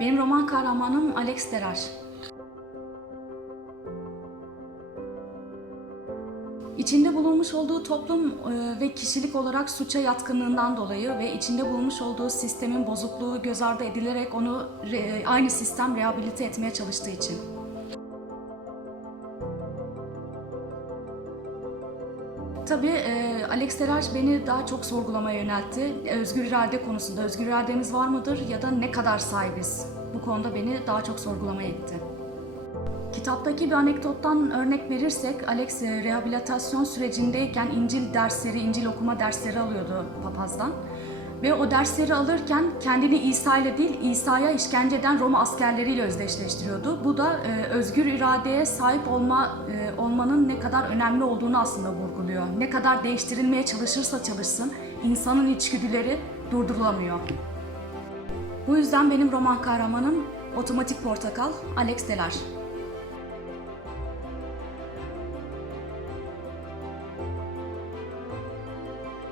Benim roman kahramanım Alex Derar. İçinde bulunmuş olduğu toplum e, ve kişilik olarak suça yatkınlığından dolayı ve içinde bulunmuş olduğu sistemin bozukluğu göz ardı edilerek onu aynı sistem rehabilite etmeye çalıştığı için. Tabii e, Alex Derar beni daha çok sorgulamaya yöneltti. Özgür irade konusunda özgür irademiz var mıdır ya da ne kadar sahibiz? Bu konuda beni daha çok sorgulamaya itti. Kitaptaki bir anekdottan örnek verirsek Alex e, rehabilitasyon sürecindeyken İncil dersleri, İncil okuma dersleri alıyordu papazdan. Ve o dersleri alırken kendini İsa ile değil İsa'ya işkence eden Roma askerleriyle özdeşleştiriyordu. Bu da e, özgür iradeye sahip olma e, olmanın ne kadar önemli olduğunu aslında vurguluyor. Ne kadar değiştirilmeye çalışırsa çalışsın insanın içgüdüleri durdurulamıyor. Bu yüzden benim roman kahramanım Otomatik Portakal Alex Delar.